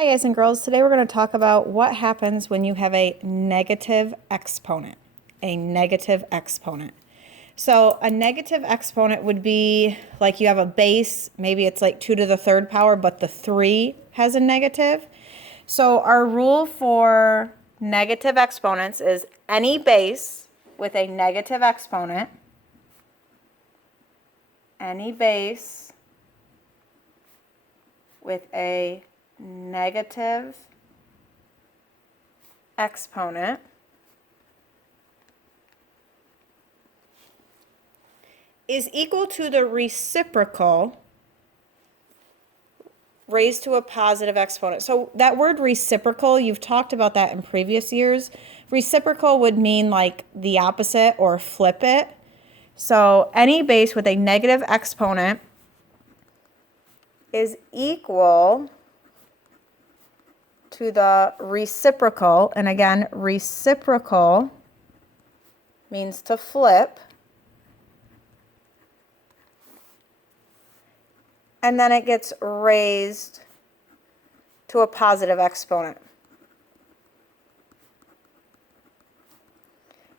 Hi guys and girls, today we're going to talk about what happens when you have a negative exponent. A negative exponent. So a negative exponent would be like you have a base, maybe it's like 2 to the third power, but the 3 has a negative. So our rule for negative exponents is any base with a negative exponent, any base with a negative exponent is equal to the reciprocal raised to a positive exponent. So that word reciprocal, you've talked about that in previous years. Reciprocal would mean like the opposite or flip it. So any base with a negative exponent is equal to the reciprocal, and again, reciprocal means to flip, and then it gets raised to a positive exponent.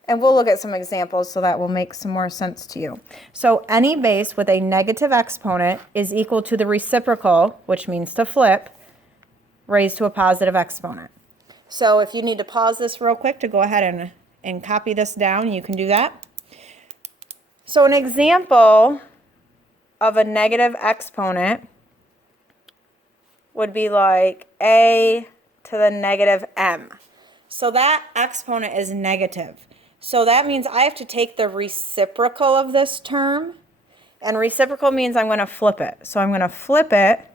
And we'll look at some examples so that will make some more sense to you. So any base with a negative exponent is equal to the reciprocal, which means to flip, raised to a positive exponent. So if you need to pause this real quick to go ahead and copy this down, you can do that. So an example of a negative exponent would be like a to the negative m. So that exponent is negative. So that means I have to take the reciprocal of this term, and reciprocal means I'm going to flip it. So I'm going to flip it,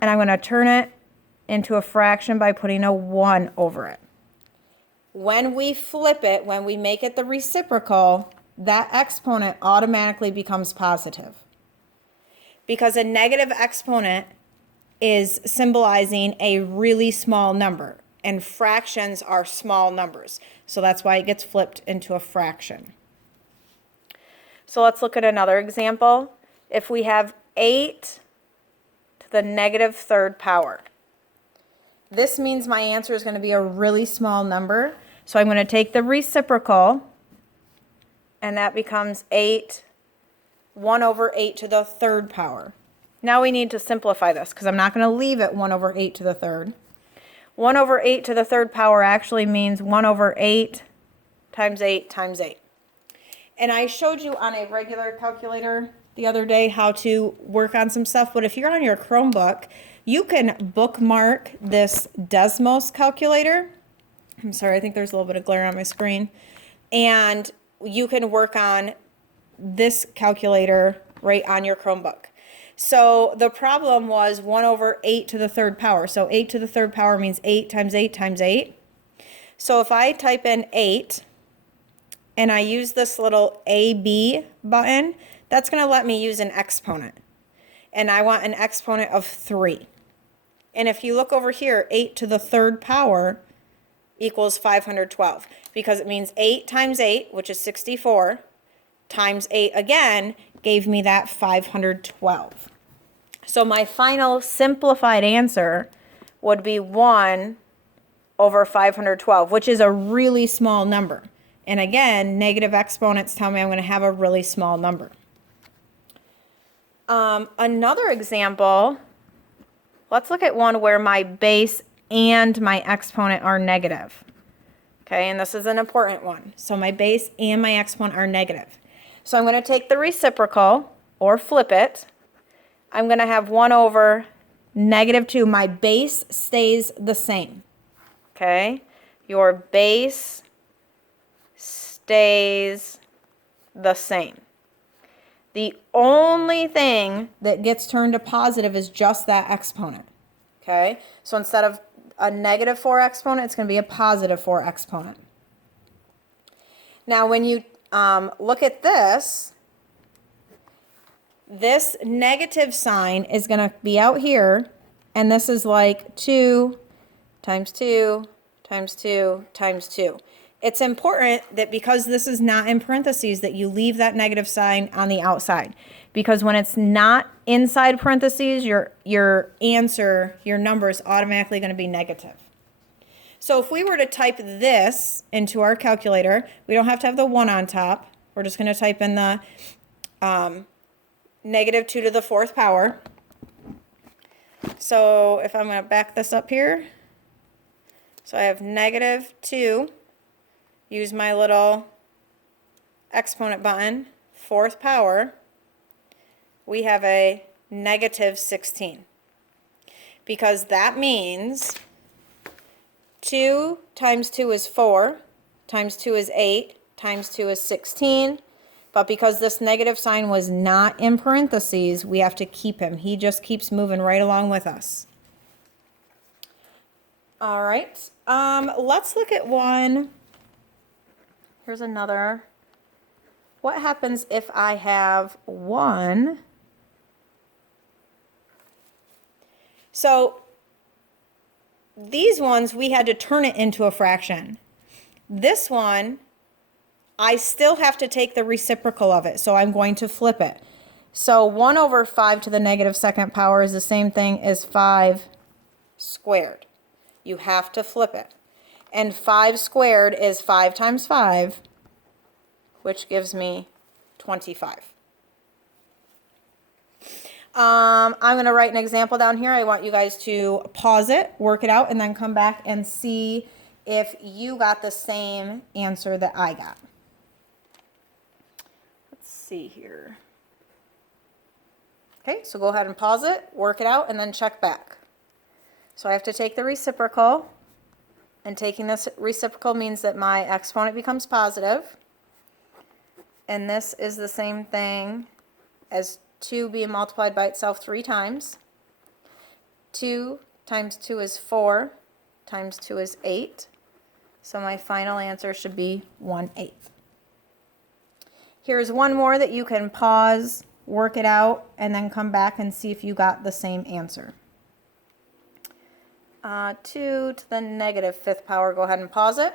and I'm going to turn it into a fraction by putting a 1 over it. When we flip it, when we make it the reciprocal, that exponent automatically becomes positive. Because a negative exponent is symbolizing a really small number, and fractions are small numbers. So that's why it gets flipped into a fraction. So let's look at another example. If we have 8 to the negative third power, this means my answer is going to be a really small number. So I'm going to take the reciprocal, and that becomes 1 over 8 to the third power. Now we need to simplify this because I'm not going to leave it 1 over 8 to the third. 1 over 8 to the third power actually means 1 over 8 times 8 times 8. And I showed you on a regular calculator the other day how to work on some stuff, but if you're on your Chromebook, you can bookmark this Desmos calculator. I'm sorry, I think there's a little bit of glare on my screen. And you can work on this calculator right on your Chromebook. So the problem was 1 over 8 to the third power. So 8 to the third power means 8 times 8 times 8. So if I type in 8 and I use this little AB button, that's going to let me use an exponent. And I want an exponent of 3. And if you look over here, 8 to the third power equals 512 because it means 8 times 8, which is 64, times 8 again gave me that 512. So my final simplified answer would be 1 over 512, which is a really small number. And again, negative exponents tell me I'm going to have a really small number. Another example, let's look at one where my base and my exponent are negative. Okay, and this is an important one. So my base and my exponent are negative. So I'm going to take the reciprocal, or flip it. I'm going to have 1 over negative 2. My base stays the same. Okay? Your base stays the same. The only thing that gets turned to positive is just that exponent. Okay? So instead of a negative 4 exponent, it's going to be a positive 4 exponent. Now when you look at this negative sign is going to be out here, and this is like 2 times 2 times 2 times 2. It's important that because this is not in parentheses that you leave that negative sign on the outside, because when it's not inside parentheses, your answer, your number is automatically going to be negative. So if we were to type this into our calculator, we don't have to have the 1 on top. We're just going to type in the negative 2 to the 4th power. So if I'm going to back this up here, so I have negative 2, use my little exponent button, 4th power, we have a negative 16. Because that means 2 times 2 is 4, times 2 is 8, times 2 is 16. But because this negative sign was not in parentheses, we have to keep him. He just keeps moving right along with us. All right, let's look at one. Here's another. What happens if I have 1? So these ones, we had to turn it into a fraction. This one, I still have to take the reciprocal of it, so I'm going to flip it. So 1 over 5 to the negative 2nd power is the same thing as 5 squared. You have to flip it. And 5 squared is 5 times 5, which gives me 25. I'm going to write an example down here. I want you guys to pause it, work it out, and then come back and see if you got the same answer that I got. Let's see here. Okay, so go ahead and pause it, work it out, and then check back. So I have to take the reciprocal, and taking this reciprocal means that my exponent becomes positive. And this is the same thing as 2 being multiplied by itself 3 times. 2 times 2 is 4, times 2 is 8. So my final answer should be 1/8. Here's one more that you can pause, work it out, and then come back and see if you got the same answer. 2 to the negative 5th power, go ahead and pause it.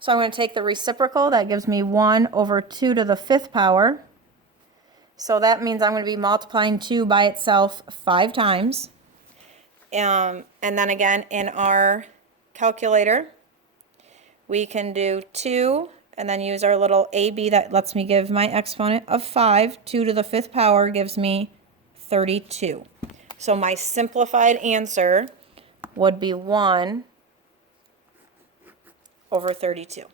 So I'm going to take the reciprocal, that gives me 1 over 2 to the 5th power. So that means I'm going to be multiplying 2 by itself 5 times. And then again, in our calculator, we can do 2 and then use our little AB that lets me give my exponent of 5. 2 to the 5th power gives me 32. So my simplified answer would be 1 over 32.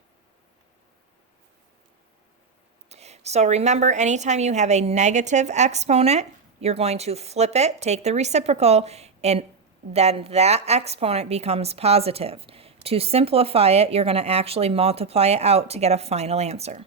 So remember, anytime you have a negative exponent, you're going to flip it, take the reciprocal, and then that exponent becomes positive. To simplify it, you're going to actually multiply it out to get a final answer.